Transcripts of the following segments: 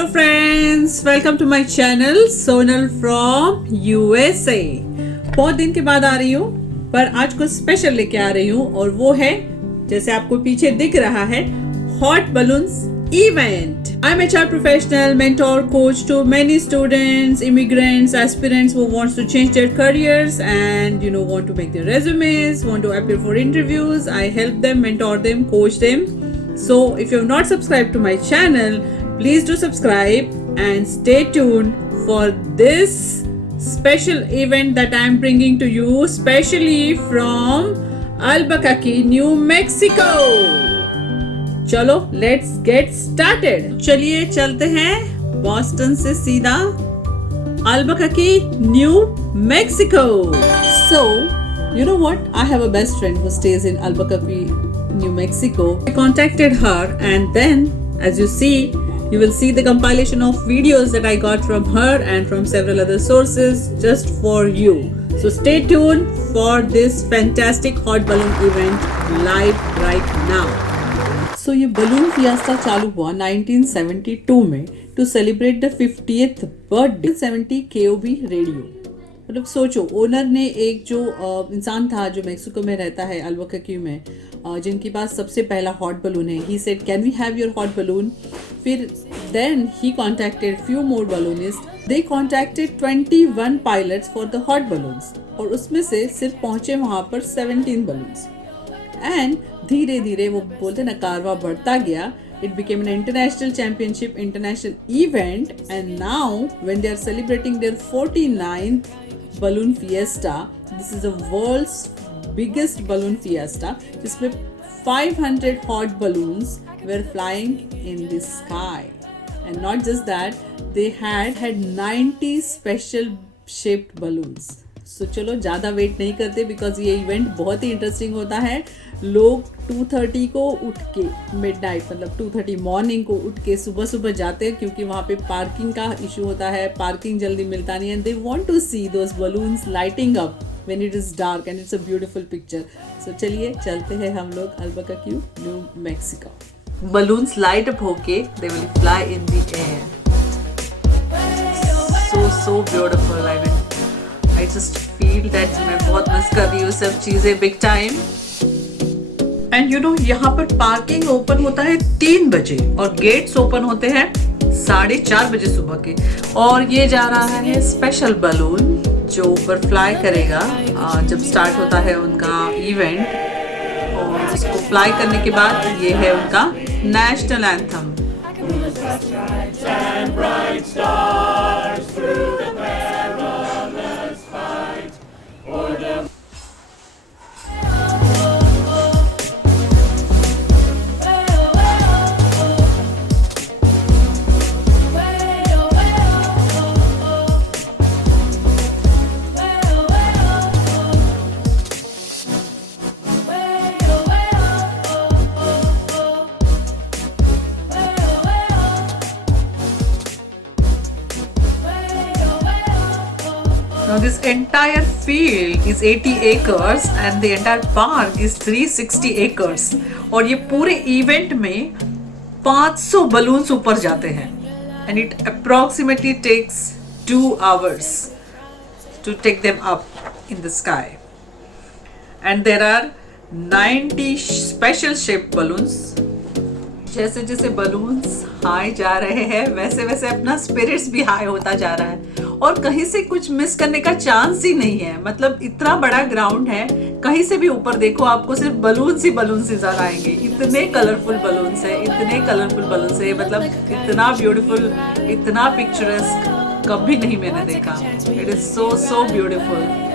Hello friends, welcome to my channel Sonal from USA. बहुत दिन के बाद आ रही हूँ, पर आज कुछ स्पेशल लेके आ रही हूँ और वो है, जैसे आपको पीछे दिख रहा है, hot balloons event. I'm a HR professional, mentor, coach to many students, immigrants, aspirants who wants to change their careers and want to make their resumes, want to appear for interviews. I help them, mentor them, coach them. So if you have not subscribed to my channel, please do subscribe and stay tuned for this special event that I am bringing to you, specially from Albuquerque, New Mexico. चलो let's get started. चलिए चलते हैं Boston से सीधा Albuquerque, New Mexico. So you know what, I have a best friend who stays in Albuquerque, New Mexico. I contacted her and then, as you see, you will see the compilation of videos that I got from her and from several other sources just for you. So stay tuned for this fantastic hot balloon event live right now. So ये balloon fiesta चालू हुआ 1972 में to celebrate the 50th birthday 70 KOB radio. मतलब सोचो, ओनर ने एक जो इंसान था जो मेक्सिको में रहता है, अल्बुकर्की में, जिनके पास सबसे पहला हॉट बलून है, he said can we have your hot balloon. फिर then he contacted few more balloonist. They contacted 21 pilots for the hot balloons और उसमें से सिर्फ पहुंचे वहां पर 17 बलून्स। एंड धीरे धीरे वो बोलते ना, कारवा बढ़ता गया। It became an international championship, international event, and now when they are celebrating their 49th balloon fiesta, this is the world's biggest balloon fiesta, जिसमें 500 hot balloons were flying in the sky, and not just that, they had 90 special shaped balloons. So चलो ज़्यादा वेट नहीं करते, बिकॉज ये इवेंट बहुत ही इंटरेस्टिंग होता है। लोग 2:30 को उठ के, मिडनाइट मतलब 2:30 मॉर्निंग को उठ के सुबह सुबह जाते हैं, क्योंकि वहाँ पे पार्किंग का इशू होता है, पार्किंग जल्दी मिलता नहीं है। And they want to see those balloons lighting up when it is dark and it's a beautiful picture. So चलिए चलते हैं हम लोग Albuquerque, New Mexico. Balloons light up होके they will fly in the air. So beautiful. I just feel that मैं बहुत मिस कर रही हूँ सब चीज़ें बिग टाइम। एंड यहाँ पर पार्किंग ओपन होता है 3 बजे और गेट्स ओपन होते हैं 4:30 बजे सुबह के। और ये जा रहा है स्पेशल बलून जो ऊपर फ्लाई करेगा जब स्टार्ट होता है उनका इवेंट। और उसको फ्लाई करने के बाद ये है उनका national anthem. Now this entire field is 80 acres and the entire park is 360 acres. और ये पूरे इवेंट में 500 बलून्स ऊपर जाते हैं। And it approximately takes 2 hours to take them up in the sky. And there are 90 special shaped balloons. जैसे जैसे balloons high जा रहे हैं वैसे वैसे अपना स्पिरिट्स भी हाई होता जा रहा है, और कहीं से कुछ मिस करने का चांस ही नहीं है। मतलब इतना बड़ा ग्राउंड है, कहीं से भी ऊपर देखो आपको सिर्फ बलून्स ही बलून्स नजर आएंगे। इतने कलरफुल बलून्स है, इतने कलरफुल बलून्स है, मतलब इतना ब्यूटीफुल, इतना पिक्चरस्क कभी नहीं मैंने देखा। It is so so beautiful.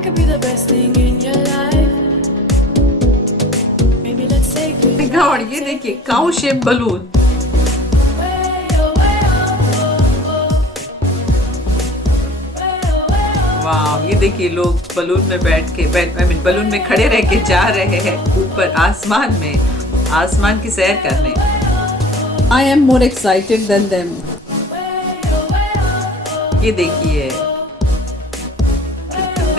I could be the best thing in your life. Maybe let's say goodbye. और ये देखिए काऊ शेप बलून। वाह, ये देखिए लोग बलून में बैठ के बलून में खड़े रह के जा रहे हैं ऊपर आसमान में, आसमान की सैर करने। I am more excited than them. ये देखिए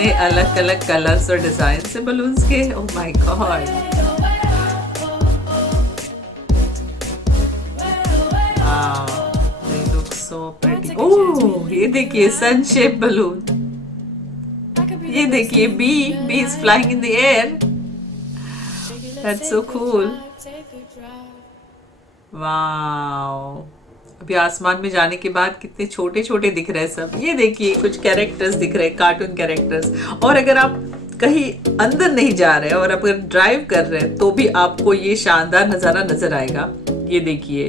कितने अलग अलग कलर्स और डिजाइन से बलून्स के। ओह my God, they look so pretty. ओह, ये देखिए सन शेप बलून। ये देखिए bee is flying in the air. That's so cool. Wow, अभी आसमान में जाने के बाद कितने छोटे छोटे दिख रहे हैं सब। ये देखिए कुछ कैरेक्टर्स दिख रहे हैं, कार्टून कैरेक्टर्स। और अगर आप कहीं अंदर नहीं जा रहे और अगर ड्राइव कर रहे हैं तो भी आपको ये शानदार नज़ारा नजर आएगा। ये देखिए,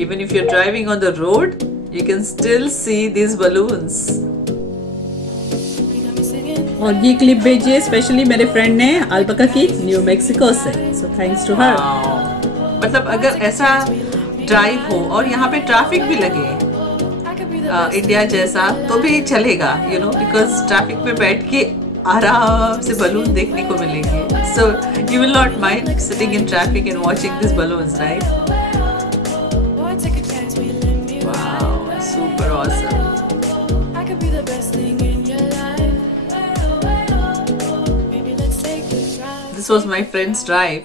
even if you are driving on the road you can still see this balloons. और ये क्लिप भेजिए स्पेशली मेरे फ्रेंड ने अल्बका की, न्यू मैक्सिको से। So thanks to her. मतलब अगर ऐसा ड्राइव हो और यहाँ पे ट्रैफिक भी लगे इंडिया जैसा तो भी चलेगा, यू नो, बिकॉज ट्रैफिक में बैठ के आराम से बलून देखने को मिलेंगे। So you will not mind sitting in traffic and watching this balloons, right? Wow, super awesome. This was my friend's drive.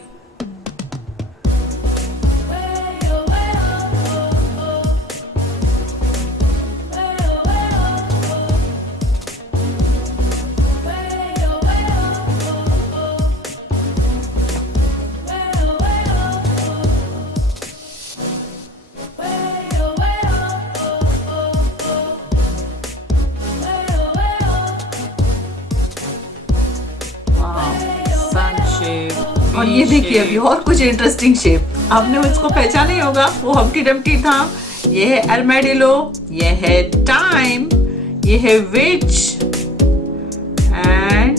और ये देखिए अभी और कुछ इंटरेस्टिंग शेप, आपने उसको पहचाना ही होगा, वो हम्टी डम्टी था। ये है आर्मेडिलो, ये है टाइम, ये है which and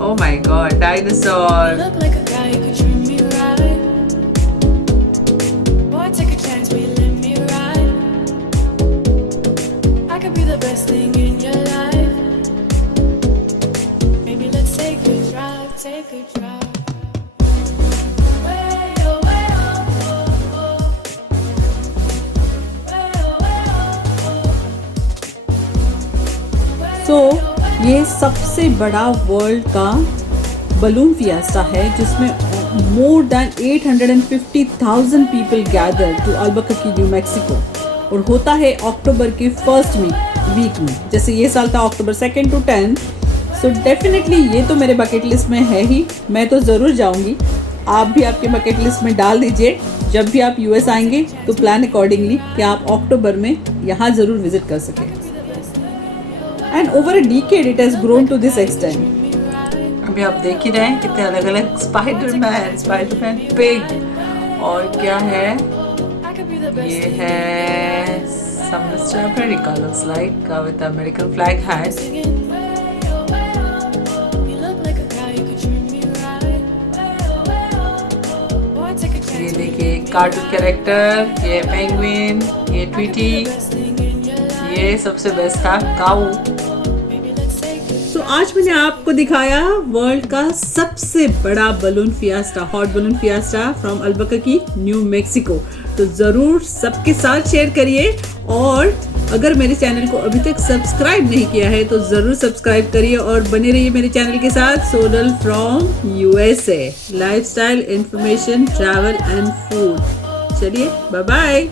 oh my god dinosaur. So ये सबसे बड़ा वर्ल्ड का बलून फिएस्टा है जिसमें more than 850,000 people gather to Albuquerque, New Mexico, और होता है अक्टूबर के फर्स्ट वीक में। जैसे ये साल था अक्टूबर 2 to 10। सो डेफिनेटली ये तो मेरे बकेट लिस्ट में है ही, मैं तो ज़रूर जाऊंगी। आप भी आपके बकेट लिस्ट में डाल दीजिए, जब भी आप यूएस आएंगे तो प्लान अकॉर्डिंगली कि आप अक्टूबर में यहाँ ज़रूर विजिट कर सकें। And over a decade it has grown to this extent. अभी आप देख ही रहे हैं कितने अलग अलग स्पाइडरमैन पिग, और क्या है, ये है some Mr. America looks like with the American flag hat. ये देखिए कार्टून कैरेक्टर, ये पेंगुइन, ये ट्वीटी, ये सबसे बेस्ट था काऊ। तो आज मैंने आपको दिखाया वर्ल्ड का सबसे बड़ा balloon fiesta, hot balloon fiesta from Albuquerque, New Mexico. तो ज़रूर सबके साथ शेयर करिए, और अगर मेरे चैनल को अभी तक सब्सक्राइब नहीं किया है तो ज़रूर सब्सक्राइब करिए और बने रहिए मेरे चैनल के साथ। Sonal from USA, lifestyle, information, travel and food. चलिए बाय बाय।